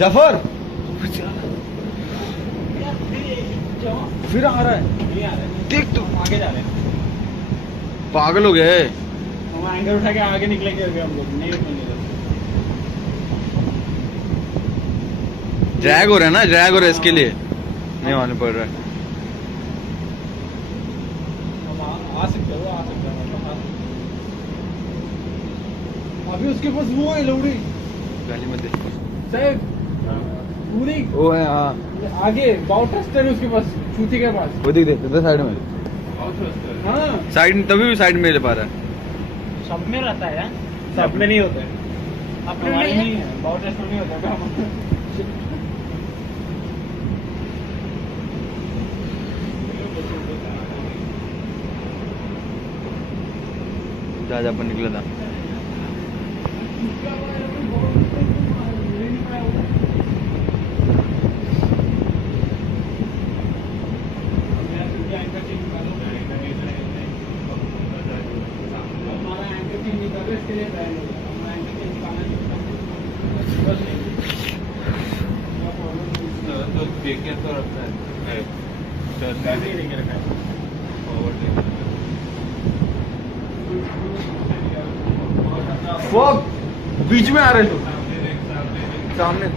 जफर फिर आ रहा है, देख तू, आगे जा रहे हैं, पागल हो गए। हम एंकर उठा के आगे निकलेंगे अभी हम लोग नहीं रुकेंगे। ड्रैग हो रहा है ना, ड्रैग हो रहा है, इसके लिए नहीं आने पड़ रहा है। आ सकते हो, आ सकते हो अभी उसके पास वो है लोड़ी गाली मत दे। साहब पूरी वो है, हाँ आगे बाउट रस्टर है उसके पास, चूती के पास। वो दिख दे इधर साइड में, हाँ साइड तभी भी साइड में ले पा रहा है। सब में रहता है यार, सब में नहीं होता है, अपने में नहीं है, बाउट रस्टर नहीं होता है। जहाँ अपन निकला था। फक, बीच में आ रहे तू सामने।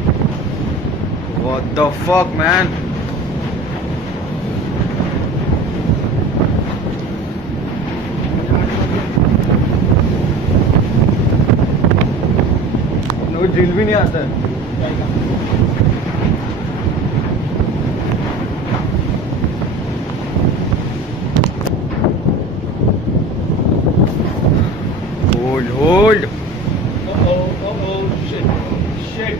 What the fuck man? No drill भी नहीं आता है। Hold. Shit.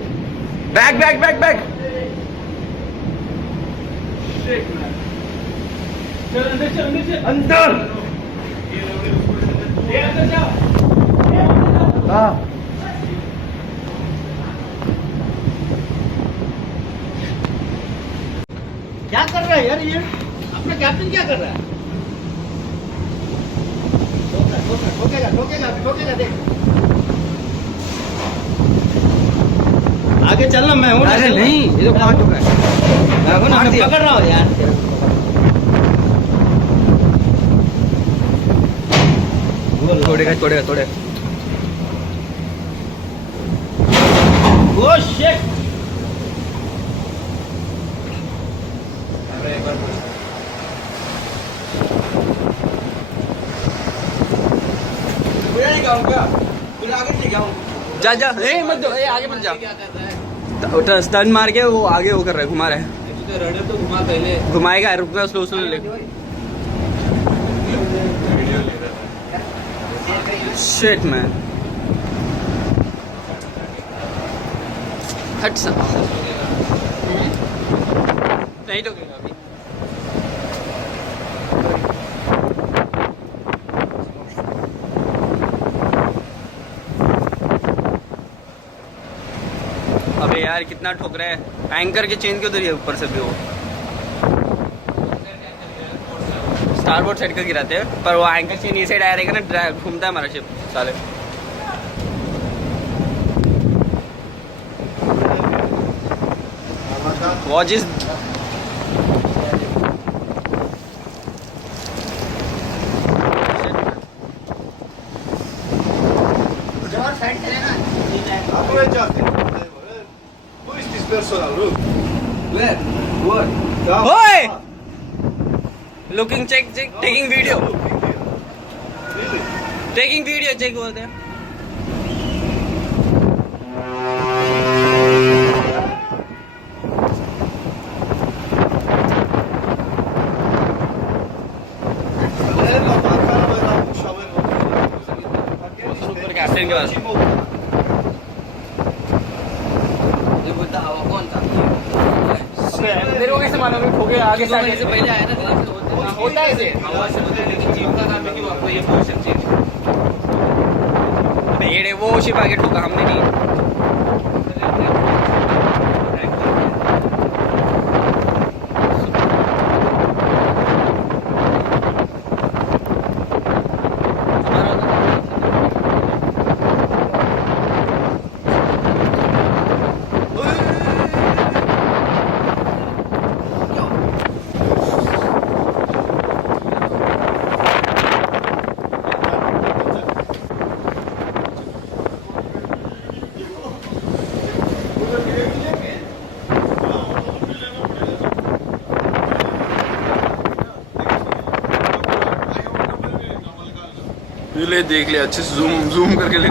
Back. Shit man. चल अंदर। अंदर। ये अंदर जाओ। हाँ। क्या कर रहा है यार ये? अपना कैप्टन क्या कर रहा है? ठोकेगा देख। आगे चलना, मैं हूँ। अरे नहीं, ये तो कहाँ ठोका है? मैं हूँ ना, मैं पकड़ रहा हूँ यार। तोड़ेगा। Oh shit! जा मत दो, आगे मत जा। टर्न मार के वो आगे वो कर रहा है, घुमा रहा है। तो घुमा पहले, घुमाएगा, रुकना स्लो ले। शिट मैन, हट सा नहीं ठोकेगा अभी। अबे यार कितना ठोक रहा है, एंकर के चेन के उधर ही है ऊपर से भी। वो स्टारबोर्ड साइड का गिराते हैं, पर वो एंकर चेन ये साइड आया रहेगा ना, घूमता है हमारा शिप साले। Watch is looking check taking video check बोलते हैं। कैप्टन के पास मेरे को कैसे मालूम ठोके आगे से पहले आया था, होता है ऐसे। ये वो शिप आगे ठोका, हमने नहीं। ये ले देख ले अच्छे से जूम जूम करके ले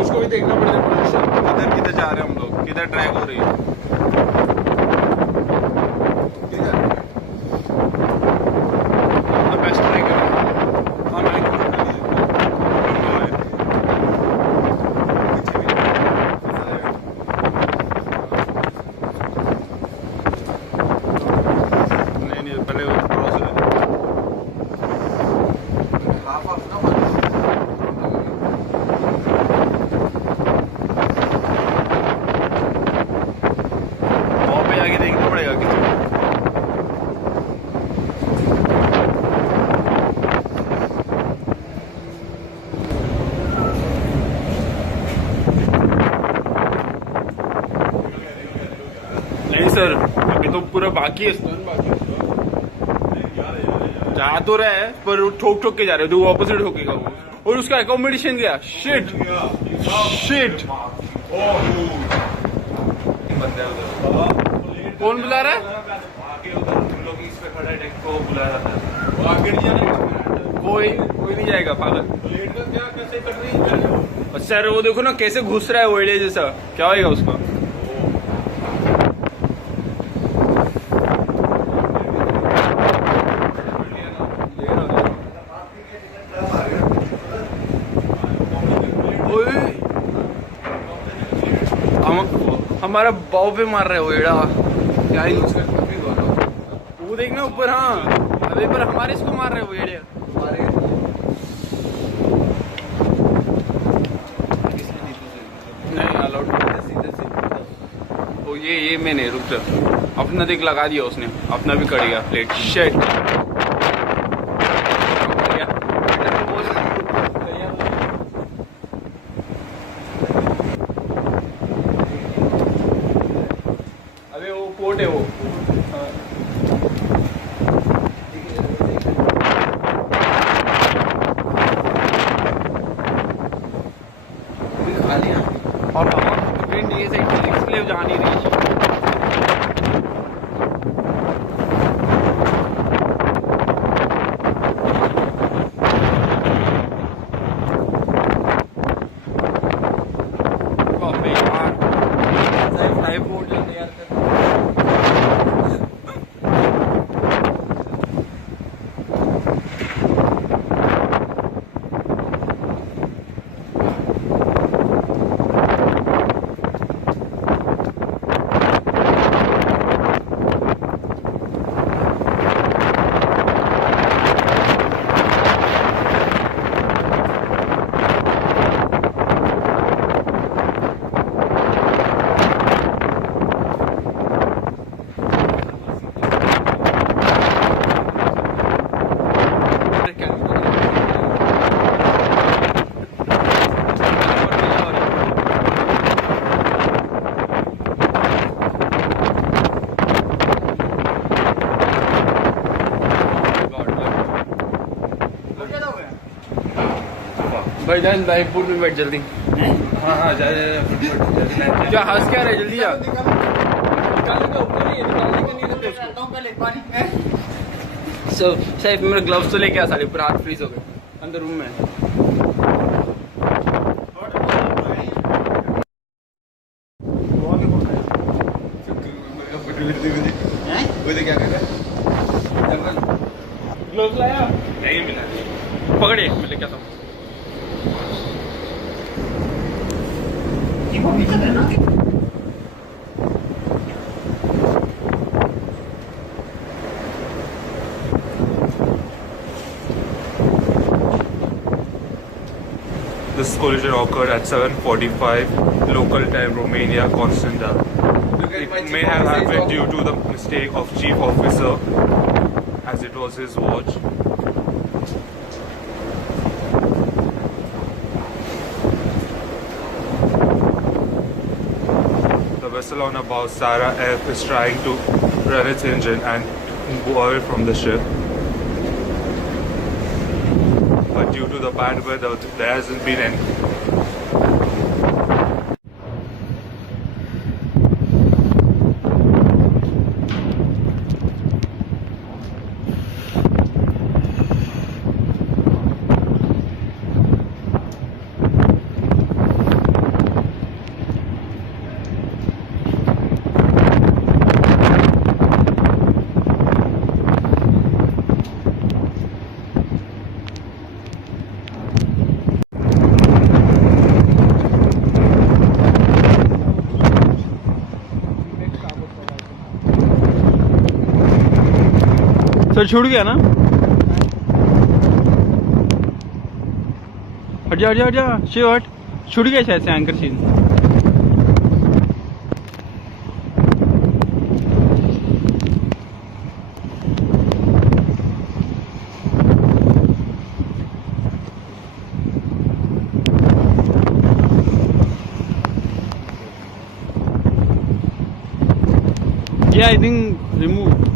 उसको भी देखना पड़ेगा पोजीशन। किधर किधर जा रहे हैं हम लोग किधर ट्रैक हो रही है बेस्ट ट्रैक है हाँ मैं नहीं पहले क्रॉस आगे देखना पड़ेगा किसी नहीं सर अभी तो पूरा बाकी है जा तो रहा है पर ठोक ठोक के जा रहे हो तो ऑपोजिट ठोकेगा वो और उसका अकोमोडेशन गया शिट शिट कौन बुला रहा है कोई नहीं जाएगा पागल सर वो देखो ना कैसे घुस रहा है वो एरिया जैसा क्या होएगा उसका हमारा बाव पे मार रहा है वो एड़ा क्या ही वो देखना ऊपर हाँ अबे पर हमारे इसको मार रहे हैं वो एड़े नहीं अलाउड वो ये मैंने रुक जा अपना देख लगा दिया उसने अपना भी कट गया प्लेट शेट पोर्ट है वो और ट्रेन ये साइड एक्सक्लेव जा नहीं रही भाई जान भाई फूड में बैठ जल्दी हाँ हाँ जा क्या हंस क्या रहे जल्दी आ सर मेरे ग्लव्स तो लेके आ सारे पूरा हाथ फ्रीज हो गए अंदर रूम में क्या कर रहा है ग्लव्स लाया नहीं मिला पकड़िए मैं लेके आता हूँ This collision occurred at 7:45 local time, Romania, Constanta. It may have happened due to the mistake of chief officer, as it was his watch. The vessel on about Sarah F is trying to run its engine and move away from the ship. But due to the bad weather, there hasn't been any. Sir छूट गया ना? हट जा हट जा हट जा, शिव हट। छूट गया शायद से एंकर चीज। Yeah, I think remove.